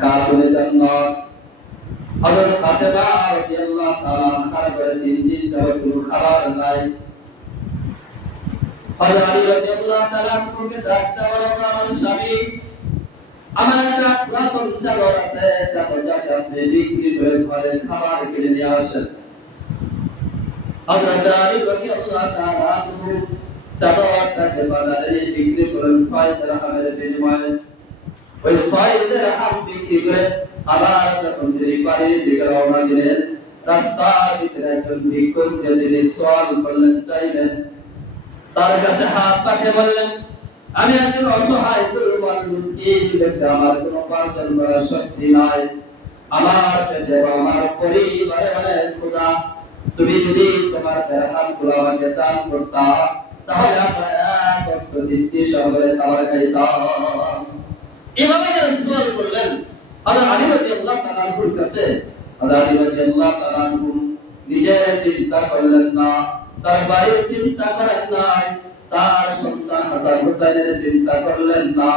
খাতুনে জান্নাত। হযরত ফাতেমা রাদিয়াল্লাহু তাআলা আনহার ঘরে 3 দিন যাবত কোনো খাবার নাই। হযরত আলী রাদিয়াল্লাহু তাআলা আনহুকে ডাকতে বললেন, আমার স্বামী, আমার একটা পুরাতন চাদর আছে, চাদরটাকে আপনি বিক্রি করে ঘরে খাবার কিনে নিয়ে আসেন। হযরত আলী রাদিয়াল্লাহু তাআলা আনহু চাদরটাকে বাজারে বিক্রি করেন 6 দিরহামের বিনিময়ে। ওই 6 দিরহাম বিক্রি করে আবার যখন তিনি বাড়ির দিকে রওনা দিলেন, রাস্তার ভিতরে একজন ভিক্ষুককে তিনি সওয়াল করলেন, চাইলেন। তার কাছে হাত পাতে বললেন, আমি একজন অসহায় দুর্বল মিসকিন ব্যক্তি, আমার কোনো উপার্জন করার শক্তি নাই, আমার পেটে আমার পরিবারে অনেক ক্ষুধা। তুমি যদি তোমার দিরহামগুলো আমাকে দান করতা, তাহলে আমরা এক ওয়াক্ত তৃপ্তি সহকারে খাবার খাইতাম। এভাবে রাসূল বললেন। হযরত আলী রাদিয়াল্লাহু তাআলা আনহুর কাছে হযরত আলী রাদিয়াল্লাহু তাআলা আনহু নিজের চিন্তা করলেন না, তার বাড়ির চিন্তা করেন নাই, তার সন্তান হাসান হুসাইনের চিন্তা করলেন না।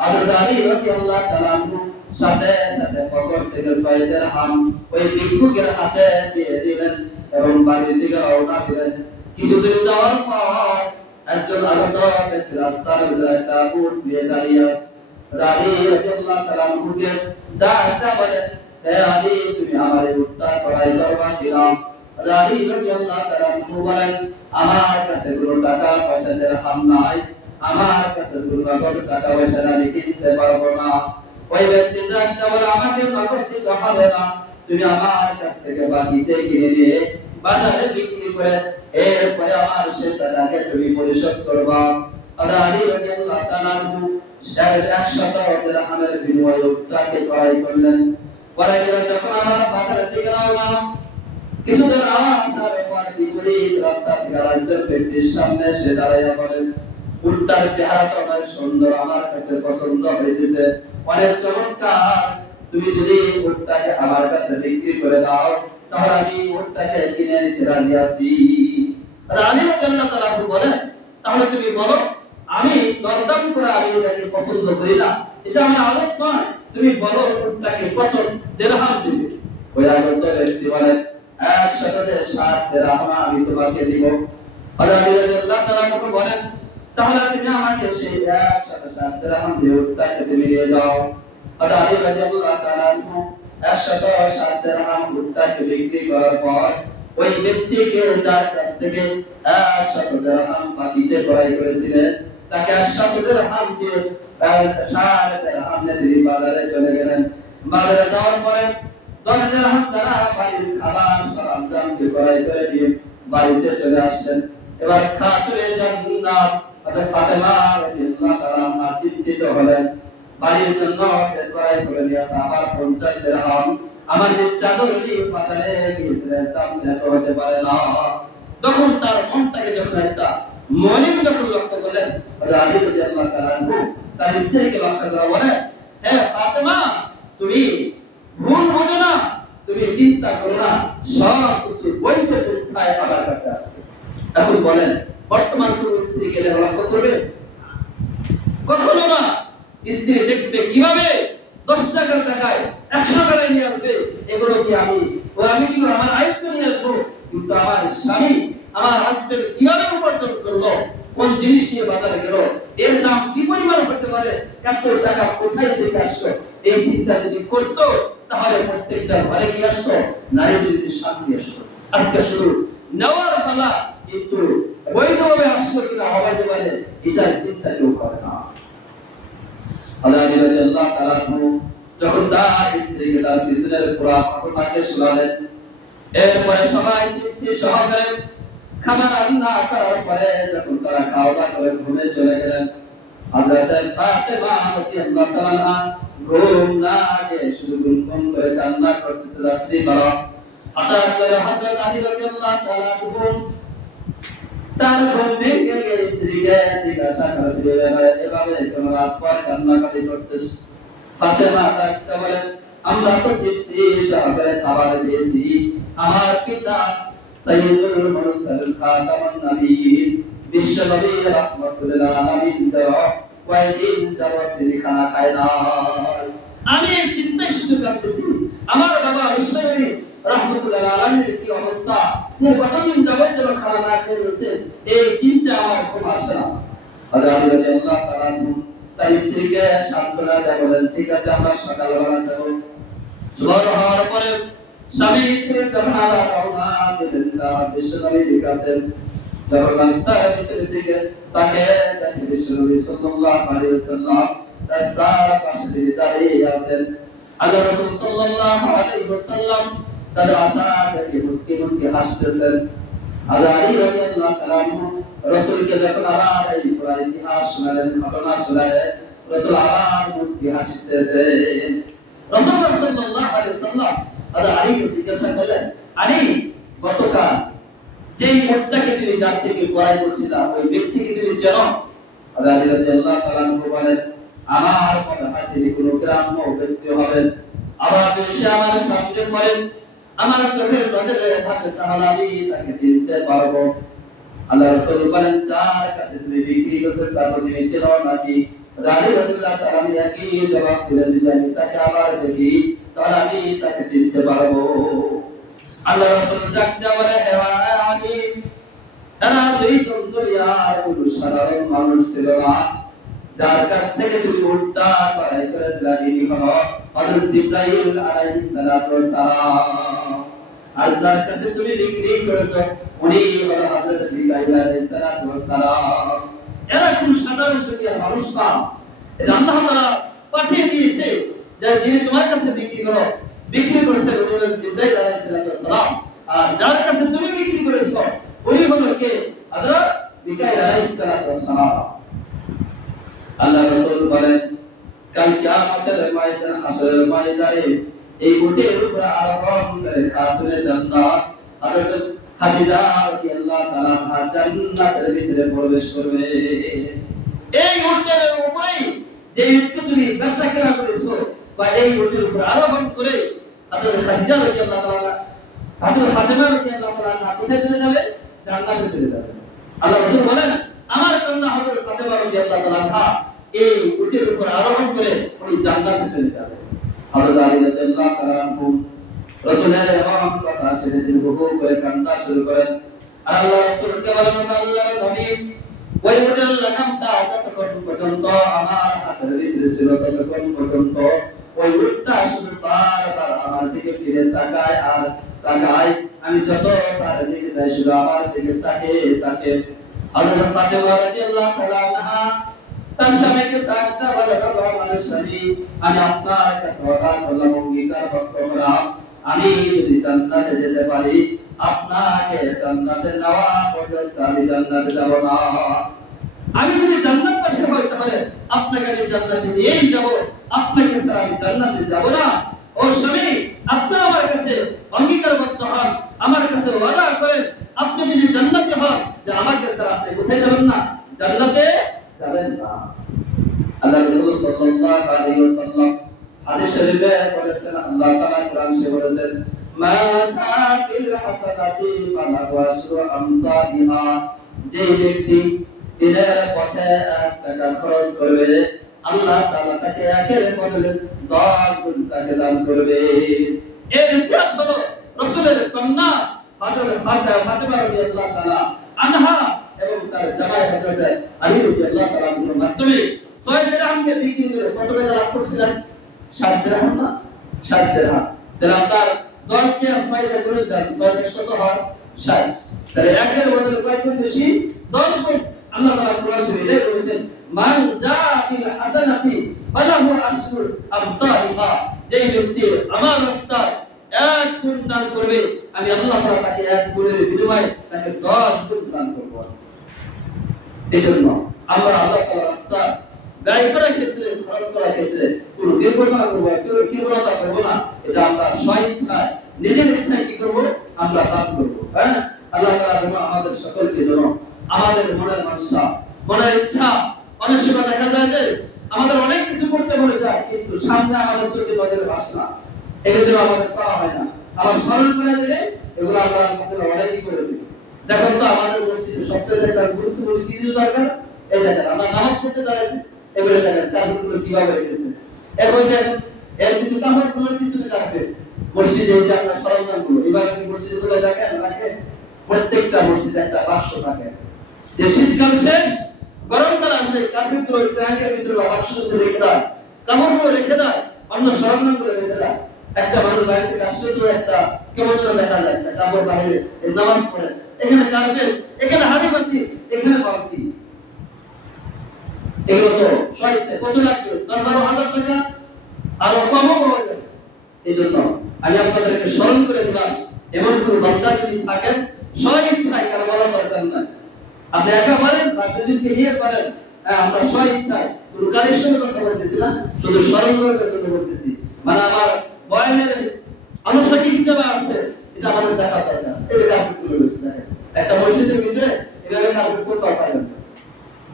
হযরত আলী রাদিয়াল্লাহু তাআলা আনহু সাথে সাথে পকেট থেকে 6 দিরহাম ওই ভিক্ষুকের হাতে দিয়ে দিলেন এবং বাড়ির দিকে রওনা দিলেন। কিছুদূর যাওয়ার পর একজন আগত ব্যক্তি রাস্তার ভিতরে একটা উট নিয়ে দাঁড়িয়ে আছে। আলী রাদিয়াল্লাহু তাআলা আনহুকে ডাকতে বলেন, হে আলী, তুমি আমার উটটা ক্রয় করবা কিনা? আলী রাদিয়াল্লাহু তাআলা আনহু বলেন, আমার কাছে কোনো টাকা পয়সা দিরহাম নাই, আমার কাছে কোনো নগদ টাকা পয়সা আমি কিনতে পারবো না। ওই ব্যক্তি ডাকতে বলে, আমাকে নগদ দিতে হবে না, তুমি আমার কাছ থেকে বাকিতে কিনে নিয়ে বাজারে বিক্রি করে এরপরে আমার সে টাকাকে তুমি পরিশোধ করবা। আলী রাদিয়াল্লাহু তাআলা আনহু 100 দিরহামের বিনিময়ে উটটাকে ক্রয় করলেন। পরে যখন আমার বাজারের দিকে রওনা, কিছু দূর আসার পর বিপরীত রাস্তা থেকে আরেকজন ব্যক্তির সামনে এসে দাঁড়াইয়া বলেন, উটটার চেহারাটা অনেক সুন্দর, আমার কাছে পছন্দ হইতেছে, অনেক চমৎকার, তুমি যদি উটটাকে আমার কাছে বিক্রি করে দাও, তাহলে আমি উটটাকে কিনে নিতে রাজি আছি। আলী রাদিয়াল্লাহু তাআলা বলেন, তাহলে তুমি বলো, আমি দরদাম করে আমি এটাকে পছন্দ করি না, এটা আমার আদত নয়, তুমি বলো উটটাকে কত দিরহাম দিবে। ওই আগত ব্যক্তি বলেন, 160 দিরহাম আমি তোমাকে দিব। হযরত আলী রাদিয়াল্লাহু তাআলা বলেন, তাহলে তুমি আমাকে সেই 160 দিরহাম দিয়ে উটটাকে তুমি নিয়ে যাও। হযরত আলী রাদিয়াল্লাহু তাআলা 160 দিরহাম উটটাকে বিক্রি করার পর ওই ব্যক্তিকে যার কাছ থেকে 100 দিরহাম বাকিতে ক্রয় করেছিলেন, তাকে 100 দিরহাম দিয়ে 60 দিরহাম দিয়ে তিনি বাজারে চলে গেলেন। বাজারে যাওয়ার পরে 10 দিরহাম দ্বারা বাড়ির খাবার সরঞ্জাম ক্রয় করে দিয়ে বাড়িতে চলে আসলেন। এবার খাতুনে জান্নাত হযরত ফাতেমা রাদিয়াল্লাহু তাআলা আনহা চিন্তিত হলেন, বাড়ির জন্য ক্রয় করে নিয়ে আসা আবার 50 দিরহাম, আমার যে চাদরটি বাজারে গিয়েছিলেন দাম এত হতে পারে না। তখন তার মনটাকে যখন একটা মলিন যখন লক্ষ্য করলেন, হযরত আলী রাদিয়াল্লাহু তাআলা আনহু তার স্ত্রীকে লক্ষ্য করে বলেন, হে ফাতেমা, তুমি ভুল বুঝো না, তুমি চিন্তা করো না, সব কিছু বৈধ পন্থায় আমার কাছে আছে। এখন বলেন, বর্তমান কোন স্ত্রী গেলে লক্ষ্য করবে? কখনো না। স্ত্রী দেখবে কিভাবে 10 টাকার টাকায় 100 টাকায় নিয়ে আসবে, এগুলো কি আমি কিন্তু আমার আয়ত্ত নিয়ে আসবো, কিন্তু আমার স্বামী আমার হাজবেন্ড কিভাবে উপার্জন করলো, কোন জিনিস নিয়ে বাজারে গেল, এর দাম কি পরিমাণ হতে পারে, এত টাকা কোথায় থেকে আসলো, এই চিন্তা যদি করতো, তাহলে প্রত্যেকটা ঘরে কি আসতো, নারীদের যদি শান্তি আসতো। আজকে শুধু নেওয়ার পালা, কিন্তু বৈধভাবে আসলো কিনা অবৈধভাবে এটার চিন্তা কেউ করে না। আলী রাদিয়াল্লাহু তাআলা যখন তার স্ত্রীকে তার পিছনের পুরা ঘটনাকে শোনালেন, এরপরে সবাই তৃপ্তি সহকারে খাবার রান্না করার পরে যখন তারা খাওয়া দাওয়া করে ঘুমে চলে গেলেন, হযরত ফাতেমা রাদিয়াল্লাহু তাআলা ঘুম না গিয়ে শুধু গুনগুন করে কান্না করতেছে রাত্রি বেলা। হঠাৎ করে হযরত আলী রাদিয়াল্লাহু তাআলা তার ঘুম ভেঙে গিয়ে স্ত্রীকে জিজ্ঞাসা করে, এভাবে কেন রাত পর কান্নাকাটি করতেছ? ফাতেমা ডাকতে বলেন, আমরা তো তৃপ্তি সহকারে খাবার পেয়েছি, আমার পিতা সাইয়্যিদুল মুরসালিন খাতামুন নবিয়্যিন বিশ্ব নবী রাহমাতুল লিল আলামিন কয়দিন যাবত তিনি খানা খায় না। আমি এই চিন্তায় শুধু কাঁদতেছি আমার বাবা বিশ্বনবী রাহমাতুল্লাহ আলাইহির কি অবস্থা, তিনি কতদিন যাবত যেন খানা না খেয়ে রয়েছে, এই চিন্তা আমার খুব আসে না। হযরত আলী রাদিয়াল্লাহু তাআলা তার স্ত্রীকে সান্ত্বনা দেয়া বলেন, ঠিক আছে আমরা সকালবেলা যাব। জোহর হওয়ার পরে স্বামী স্ত্রী যখন আবার রওনা দিলেন তার বিশ্বনবীর কাছে, যখন রাস্তার ভিতরে থেকে তাকে দেখে বিশ্বনবী সাল্লাল্লাহু আলাইহি ওয়াসাল্লাম রাস্তার পাশে তিনি দাঁড়িয়ে আছেন। আল্লাহ রাসূল সাল্লাল্লাহু আলাইহি ওয়াসাল্লাম তাদের আশা দেখে মুস্কি মুস্কি হাসতেছেন। হযরত আলী রাদিয়াল্লাহু তাআলা রাসূলকে যখন আবার এই পুরো ইতিহাস শোনালেন, ঘটনা শোনালেন, রাসূল আবার মুস্কি হাসতেছেন। রাসূল সাল্লাল্লাহু আলাইহি ওয়াসাল্লাম হযরত আলীকে জিজ্ঞাসা করলেন, আলী গতকাল যেই উটটাকে তুমি যার থেকে ক্রয় করেছিলা ওই ব্যক্তিকে তুমি চেনো? হযরত আলী রাদিয়াল্লাহু তাআলা বলেন, আমার কথা তিনি কোন গ্রাম্য ব্যক্তি হবেন, আবার যদি সে আমার সামনে পড়েন আমার চোখের নজরে ভাসে তাহলে আমি তাকে চিনতে পারবো। আল্লাহ রাসূল বলেন, যার কাছে তুমি বিক্রি করছো তাকে তুমি চেনো নাকি? আলী রাদিয়াল্লাহু তাআলা একই জবাব দিলেন, আমি তাকে আবার দেখি তাহলে আমি তাকে চিনতে পারবো। আল্লাহ রাসূল ডাকতে বলে, হে আলী, এরা দুইজন দুনিয়ার কোন সাধারণ মানুষ ছিল না, যার কাছ থেকে তুমি উটটা ক্রয় করেছিলে ইনি হলো হযরত জিবরাইল আলাইহিস সালাতু ওয়াস সালাম। আর যার কাছে তুমি বিক্রি করেছো উনি হলো হযরত মিকাঈল আলাইহিস সালাতু ওয়াস সালাম। এরা কোন সাধারণ দুনিয়ার মানুষ না, এটা আল্লাহ তাআলা পাঠিয়ে দিয়েছে যে যিনি তোমার কাছে বিক্রি করেছে উনি হলেন জিবরাইল আলাইহিস সালাতু ওয়াস সালাম। আর যার কাছে তুমি বিক্রি করেছো উনি হলো কে? হযরত মিকাঈল আলাইহিস সালাতু ওয়াস সালাম। আল্লাহ রাসূল বলেন, কাল কিয়ামতের ময়দানে হাসরের ময়দানে এই উটের উপর আরোহণ করে খাতুনে জান্নাত হযরত খাদিজা রাদিয়াল্লাহু তাআলা জান্নাতের ভিতরে প্রবেশ করবে। এই উটের উপরেই যে উটকে তুমি বেচাকেনা করেছো বা এই উটের উপর আরোহণ করে হযরত খাদিজা রাদিয়াল্লাহু তাআলা হযরত ফাতেমা রাদিয়াল্লাহু তাআলা কোথায় চলে যাবে? জান্নাতে চলে যাবে। আল্লাহ রাসূল বলেন, আমার কন্যা হযরত ফাতেমা রাদিয়াল্লাহু তাআলা এই উটের উপর আরোহণ করে উনি জান্নাতে চলে যাবেন। হযরত আলী রাদিয়াল্লাহু তাআলা রাসূলের এমন কথা শুনে তিনি হুহু করে কান্না শুরু করেন। আর আল্লাহ রাসূলকে বলেন, আল্লাহর নবী ওই উটের লাগামটা যতক্ষণ পর্যন্ত আমার হাতের ভিতরে ছিল ততক্ষণ পর্যন্ত ওই উটটা শুধু বারবার আমার দিকে ফিরে তাকায় আর তাকায়, আমি যত তার দিকে যাই শুধু আমার দিকে তাকে। হযরত ফাতেমা রাদিয়াল্লাহু তাআলা আনহা তার স্বামীকে ডাকতে বলে, বাবা আমার স্বামী, আমি আপনার কাছে ওয়াদা করলাম, অঙ্গীকার করলাম, আমি যদি জান্নাতে যেতে পারি আপনাকে জান্নাতে নেওয়া পর্যন্ত আমি জান্নাতে যাব না। আমি যদি জান্নাতবাসী হই তাহলে আপনাকে আমি জান্নাতে নিয়েই যাব, আপনাকে ছাড়া আমি জান্নাতে যাব না। ও স্বামী, আপনি আমার কাছে অঙ্গীকারবদ্ধ হন, আমার কাছে ওয়াদা করেন, আপনি যদি জান্নাতে হন যে আমাকে ছাড়া আপনি কোথায় যাবেন না? জান্নাতে যাবেন না। আল্লাহ রাসূল সাল্লাল্লাহু আলাইহি ওয়াসাল্লাম হাদিস শরীফে বলেছেন, আল্লাহ তাআলা কোরআন শরীফে বলেছেন, মা তাকিল হাসানাতি ফালাহু আশরু আমসালিহা, যে ব্যক্তি দিনের পথে 1 টাকা খরচ করবে আল্লাহ তাআলা তাকে একের বদলে 10 গুণ তাকে দান করবে। এর ইতিহাস হলো রাসূলের কন্যা হযরত ফাতেমা রাদিয়াল্লাহু তাআলা আনহা এবং তার জামাই হযরত আলী রাদিয়াল্লাহু তাআলা এর মাধ্যমে 6 দিরহামকে বিক্রি করে কত টাকা লাভ করছিলেন? 7 দিরহাম না? 7 দিরহাম। তাহলে আপনার 10 কে 6 দিয়ে গুণ দেন, 6 দিয়ে কত হয়? 60। তাহলে একের বদলে কয় গুণ বেশি? 10 গুণ। আল্লাহ তাআলা কোরআন শরীফে বলেছেন, মান জাআতিল হাসানাতি ফালাহু আশরু আমসালিহা, যে ব্যক্তি আমার রাস্তায় 1 গুণ দান করবে আমি আল্লাহ তাআলা তাকে 1 গুণের বিনিময়ে তাকে 10 গুণ দান করব। এজন্য আমরা আল্লাহ তাআলার রাস্তা ব্যয় করার ক্ষেত্রে, খরচ করার ক্ষেত্রে কোনো দুর্ঘটনা করব, কৃপণতা করব না। এটা আমরা স্বইচ্ছায় নিজের ইচ্ছায় কি করব? আমরা দান করব। হ্যাঁ, আল্লাহ তাআলা যেন আমাদের সকলকে যেন আমাদের মনের মানসা, মনের ইচ্ছা, অনেক সময় দেখা যায় যে আমাদের অনেক কিছু করতে মনে যায় কিন্তু সামনে আমাদের চোখে নজরে আসে না, এগুলো আমাদের করা হয় না। আবার স্মরণ করে দিলে এগুলো আমরা অনেকই করে দিই। দেখুন তো আমাদের মসজিদে সবচেয়ে একটা গুরুত্বপূর্ণ কি জিনিস দরকার? এই দেখেন আমরা নামাজ পড়তে দাঁড়াইছি, এবারে দেখেন তারগুলো কিভাবে হয়েছে। এরপর দেখেন এর পিছনে কাপড়গুলোর পিছনে কার্পেট। মসজিদে এই যে আপনার সরঞ্জামগুলো এভাবে কি মসজিদে কোথায় রাখে? প্রত্যেকটা মসজিদে একটা বাক্স থাকে। যে শীতকাল শেষ, গরমকাল আসলে কার্পেটগুলো ট্যাঙ্কের ভিতরে বা বাক্সের ভিতরে রেখে দেয়, কাপড়গুলো রেখে দেয়, অন্য সরঞ্জামগুলো রেখে দেয়। একটা মানুষ বাইরে থেকে আসলে তো একটা কেমন যেন দেখা যায়, একটা কাপড় বাইরে নামাজ পড়ে, এখানে কার্পেট, এখানে হাড়ি বাতি, এখানে বাতি। এগুলো তো স্বইচ্ছে কত লাগবে? 10-12 হাজার টাকা, আরো কমও পাওয়া যাবে। এই জন্য আমি আপনাদেরকে স্মরণ করে দিলাম, এমন কোন বান্দা যদি থাকেন স্বইচ্ছায়, কারো বলা দরকার নাই, আপনি একা পারেন বা দুজনকে নিয়ে পারেন, আমরা স্বইচ্ছায় কোন কাজের সঙ্গে কথা বলতেছি না, শুধু স্মরণ করার জন্য বলতেছি। মানে আমার বয়ানের আনুষ্ঠানিক হিসাবে আছে, এটা আমাদের দেখা দরকার। এটা কাপড় তুলে রয়েছে দেখেন, একটা মসজিদের ভিতরে এভাবে কাপড় কোথাও পাবেন।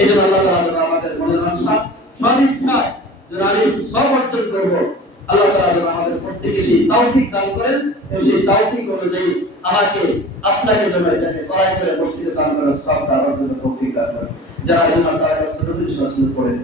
এই জন্য আল্লাহ তাআলা আমাদের মনের মানসা সদিচ্ছায় যেন আমি সব অর্জন করবো, আল্লাহ তাআলা আমাদের প্রত্যেককে সেই তৌফিক দান করেন এবং সেই তৌফিক অনুযায়ী আমাকে আপনাকে যেন এটাকে করাই করে মসজিদে দান করার সব তার অর্জন তৌফিক দান করেন। যারা এই মাতার কাছে পড়েন